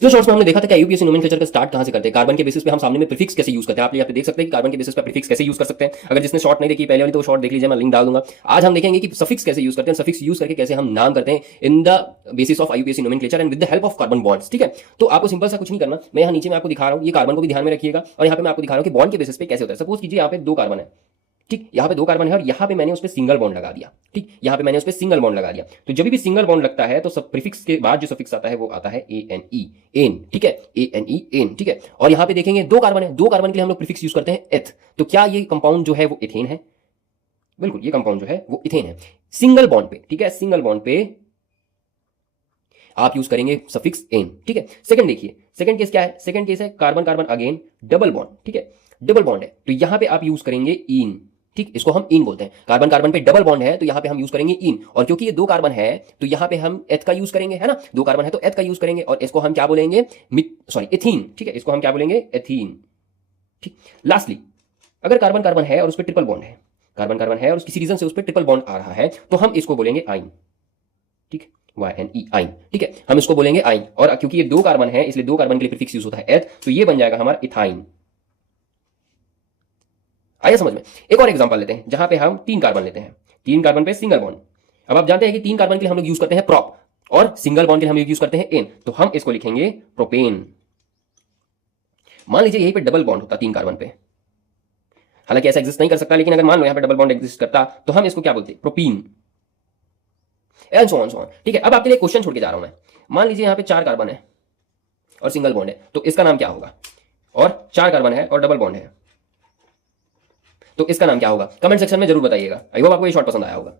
पिछले शॉर्ट्स में हमने देखा था कि आईयूपीएसी नोमेनक्लेचर का स्टार्ट कहां से करते हैं, कार्बन के बेसिस पे हम सामने में प्रीफिक्स कैसे यूज करते हैं। आप यहाँ पे देख सकते हैं कि कार्बन के बेसिस पे प्रीफिक्स कैसे यूज कर सकते हैं। अगर जिसने शॉर्ट नहीं देखी पहले वाली तो शॉर्ट देख लीजिए, मैं लिंक डाल दूंगा। आज हम देखेंगे कि सफिक्स कैसे यूज करते हैं, सफिक्स यूज करके कैसे हम नाम करते हैं in the basis of IUPAC nomenclature and with the help of carbon bonds. ठीक है, तो आपको सिंपल सा कुछ नहीं करना, मैं यहाँ नीचे में आपको दिखा रहा हूँ, ये कार्बन को भी ध्यान में रखिएगा और यहाँ पे मैं आपको दिखा रहा हूँ कि बॉन्ड के बेसिस पे कैसे होता है। सपोज कीजिए यहाँ पे दो कार्बन है, ठीक, यहाँ पे दो कार्बन है और यहाँ पे मैंने उस पर सिंगल बॉन्ड लगा दिया। ठीक, यहाँ पे मैंने उस पर सिंगल बॉन्ड लगा दिया। तो जब भी सिंगल बॉन्ड लगता है तो सब प्रीफिक्स के बाद जो सफिक्स आता है वो आता है ANE, एन। ठीक है, ANE, एन। ठीक है, और यहाँ पे देखेंगे दो कार्बन है, दो कार्बन के लिए हम लोग प्रीफिक्स यूज करते हैं एथ। तो क्या ये कंपाउंड जो है वो इथेन है? बिल्कुल, ये कंपाउंड जो है वो इथेन है। सिंगल बॉन्ड पे, ठीक है, सिंगल बॉन्ड पे आप यूज करेंगे सफिक्स एन। ठीक है, सेकंड देखिए, सेकंड केस क्या है? सेकंड केस है carbon carbon again double bond. ठीक है, डबल बॉन्ड है तो यहां पे आप यूज करेंगे इन। ठीक, इसको हम इन बोलते हैं। कार्बन कार्बन पे डबल बॉन्ड है तो यहां पे हम यूज करेंगे इन, और क्योंकि ये दो कार्बन है तो यहां पे हम एथ का यूज करेंगे, है ना, दो कार्बन है तो एथ का यूज करेंगे और इसको हम क्या बोलेंगे? एथीन। ठीक है, इसको हम क्या बोलेंगे? एथीन। ठीक, लास्टली अगर कार्बन कार्बन है और उस पर ट्रिपल बॉन्ड है, कार्बन कार्बन है और किसी रीजन से उस पर ट्रिपल बॉन्ड आ रहा है तो हम इसको बोलेंगे आइन। ठीक, YNE, आइन। ठीक है, हम इसको बोलेंगे आइन, और क्योंकि ये दो कार्बन है इसलिए दो कार्बन के लिए प्रीफिक्स यूज होता है एथ, तो ये बन जाएगा हमारा इथाइन। आया समझ में? एक और एग्जांपल लेते हैं जहां पे हम तीन कार्बन लेते हैं, तीन कार्बन पे सिंगल बॉन्ड। अब आप जानते हैं कि तीन कार्बन के लिए हम लोग यूज करते हैं प्रॉप और सिंगल बॉन्ड के लिए हम लोग यूज करते हैं एन, तो हम इसको लिखेंगे प्रोपेन। मान लीजिए यहीं पे डबल बॉन्ड होता तीन कार्बन पे, हालांकि ऐसा एग्जिस्ट नहीं कर सकता, लेकिन अगर मान लो यहां पे डबल बॉन्ड एग्जिस्ट करता तो हम इसको क्या बोलते? Propene and so on. ठीक है, अब आपके लिए क्वेश्चन छोड़ के जा रहा हूं मैं। मान लीजिए यहां पे चार कार्बन है और सिंगल बॉन्ड है, तो इसका नाम क्या होगा? और चार कार्बन है और डबल बॉन्ड है तो इसका नाम क्या होगा? कमेंट सेक्शन में जरूर बताइएगा। आई होप आपको ये शॉर्ट पसंद आया होगा।